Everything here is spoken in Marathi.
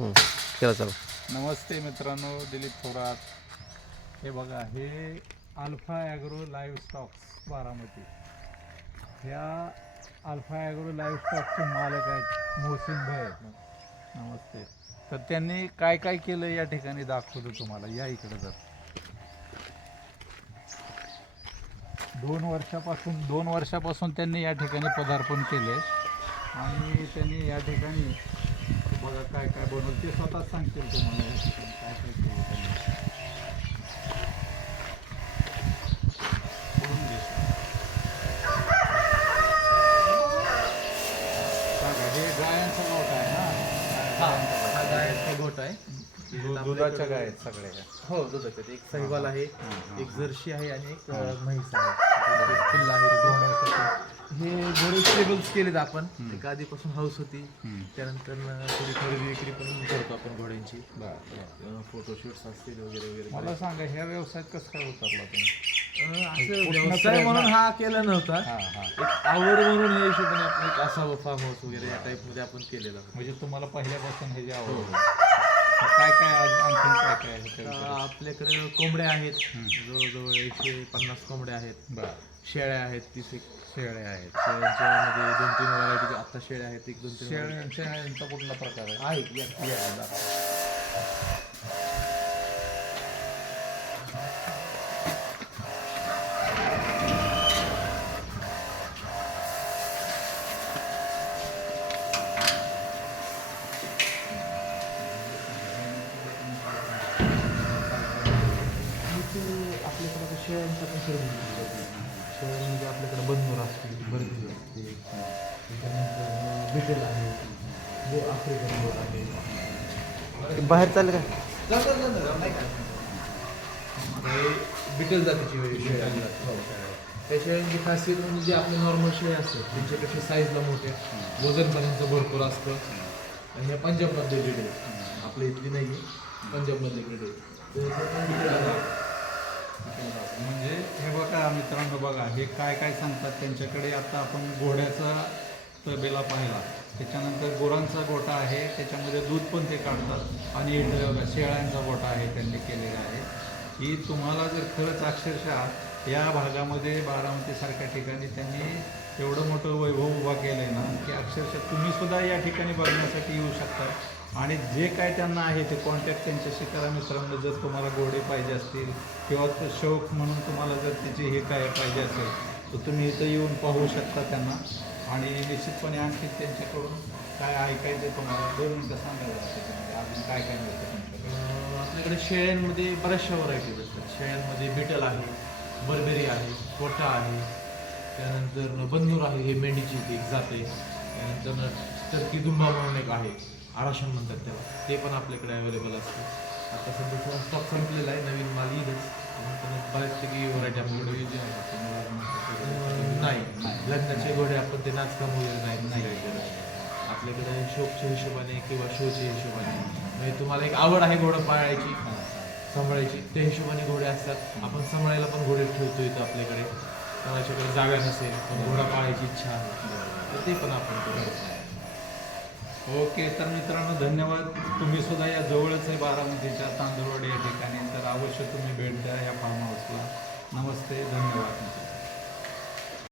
केला चालू. नमस्ते मित्रांनो, दिलीप थोरात. हे बघा, हे alpha agro live stocks Baramati. ह्या अल्फा ॲग्रो लाईव्ह स्टॉकचे मालक आहेत मोहसिन भाई. नमस्ते. तर त्यांनी काय काय केलं या ठिकाणी दाखवतो तुम्हाला. या इकडे जर 2 वर्षापासून त्यांनी या ठिकाणी पदार्पण केले आणि त्यांनी या ठिकाणी बघा काय काय बनवलं ते स्वतःच सांगतील तुम्हाला. या ठिकाणी काय काय केलं त्यांनी. बोलून घे. सांगा, हे गायांचा गोठ आहे ना? हा गायचा गोट आहे. दुधाच्या गाय आहेत सगळ्या. हो, दुधाचे एक साहिवाल आहे, हां. एक जर्सी आहे आणि एक म्हैस आहे. पिल्ला आहे घोड्यासाठी. हे घोडे स्टेबल्स केलेत आपण. एक आधीपासून हाऊस होती, त्यानंतर थोडी खरेदी विक्री पण करतो आपण घोड्यांची. फोटोशूट्स असतील वगैरे वगैरे. मला सांगा, ह्या व्यवसायात कसं काय उतरला तुम्ही? असं व्यवसाय म्हणून हा केला नव्हता, हां. एक आवड म्हणून या हिशोबाने आपण एक असावं फार्म हाऊस वगैरे या टाईपमध्ये आपण केलेलं होतं. म्हणजे तुम्हाला पहिल्यापासून हे जे आवड होती. काय काय आणखीन काय काय आहे ह्याच्या आपल्याकडे कोंबड्या आहेत, जवळजवळ 150 कोंबड्या आहेत. बरं. शेळ्या आहेत 30 एक. शेळ्या आहेत. शेळ्यांच्यामध्ये 2-3 व्हरायटी आता शेळ्या आहेत, 1-2-3 शेळ्यांचा कुठला प्रकार आहे? आहेत. या दाखवा. आपल्याकडे आता शेळ्यांचा पण खरेदी केली जाते. शेळ्यांमध्ये आपल्याकडे बनमोर असते, बर्दी असते, त्याच्यानंतर बिटेल आहे, जो आफ्रिकन बोर आहे. बाहेर चाललं का? नाही का हे बिटेल जातीची शेळ्या आहेत. त्या शेळ्यांची खासियत म्हणजे जे आपले नॉर्मल शेळ्या असतात त्यांच्यापेक्षा साईजला मोठ्या, वजन पण यांचं भरपूर असतं. आणि ह्या पंजाबमधले ब्रीड आहेत, आपल्या इथली नाही आहे, पंजाबमधले ब्रीड आहेत. म्हणजे हे बघा मित्रांनो, बघा हे काय काय सांगतात त्यांच्याकडे. आता आपण घोड्याचा तबेला पाहिला, त्याच्यानंतर गुरांचा गोठा आहे, त्याच्यामध्ये दूध पण ते काढतात. आणि इकडे बघा शेळ्यांचा गोठा आहे त्यांनी केलेला आहे. की तुम्हाला जर खरंच अक्षरशः या भागामध्ये बारामतीसारख्या ठिकाणी त्यांनी एवढं मोठं वैभव उभा केलं आहे ना, की अक्षरशः तुम्हीसुद्धा या ठिकाणी बघण्यासाठी येऊ शकता. आणि जे काय त्यांना आहे ते कॉन्टॅक्ट त्यांच्याशी करा मित्रांनो. जर तुम्हाला घोडे पाहिजे असतील किंवा शौक म्हणून तुम्हाला जर त्याचे हे काय पाहिजे असेल तर तुम्ही इथं येऊन पाहू शकता त्यांना. आणि निश्चितपणे आणखी त्यांच्याकडून काय ऐकायचं तुम्हाला 2 मिनटं सांगायला त्याच्यामध्ये अजून काय काय मिळतं तुमच्याकडे. आपल्याकडे शेळ्यांमध्ये बऱ्याचशा व्हरायटीज असतात. शेळ्यांमध्ये बिटल आहे, बर्बेरी आहे, कोटा आहे, त्यानंतर बंदूर आहे, हे मेंढीची एक जात आहे. त्यानंतर टर्की दुंबा म्हणून एक आहे, आराशन म्हणतात त्याला, ते पण आपल्याकडे अवेलेबल असतं. आता सध्या थोडा स्टॉक संपलेला आहे, नवीन माल येईलच. बऱ्याचपैकी व्हरायटी आपल्याकडे नाही. लग्नाचे घोडे आपण ते नाचकाम वगैरे नाही. आपल्याकडे शोकच्या हिशोबाने किंवा शोच्या हिशोबाने, म्हणजे तुम्हाला एक आवड आहे घोडं पाळायची, सांभाळायची, त्या हिशोबाने घोडे असतात. आपण सांभाळायला पण घोडे ठेवतो इथं आपल्याकडे. कोणाच्याकडे जागा नसेल पण घोडा पाळायची इच्छा आहे तर ते पण आपण करतो. ओके, तर मित्रांनो धन्यवाद. तुम्ही सुद्धा या जवळच आहे बारामतीच्या तांदूळवाडी या ठिकाणी, तर अवश्य तुम्ही भेट द्या या फार्म हाऊसला. नमस्ते, धन्यवाद.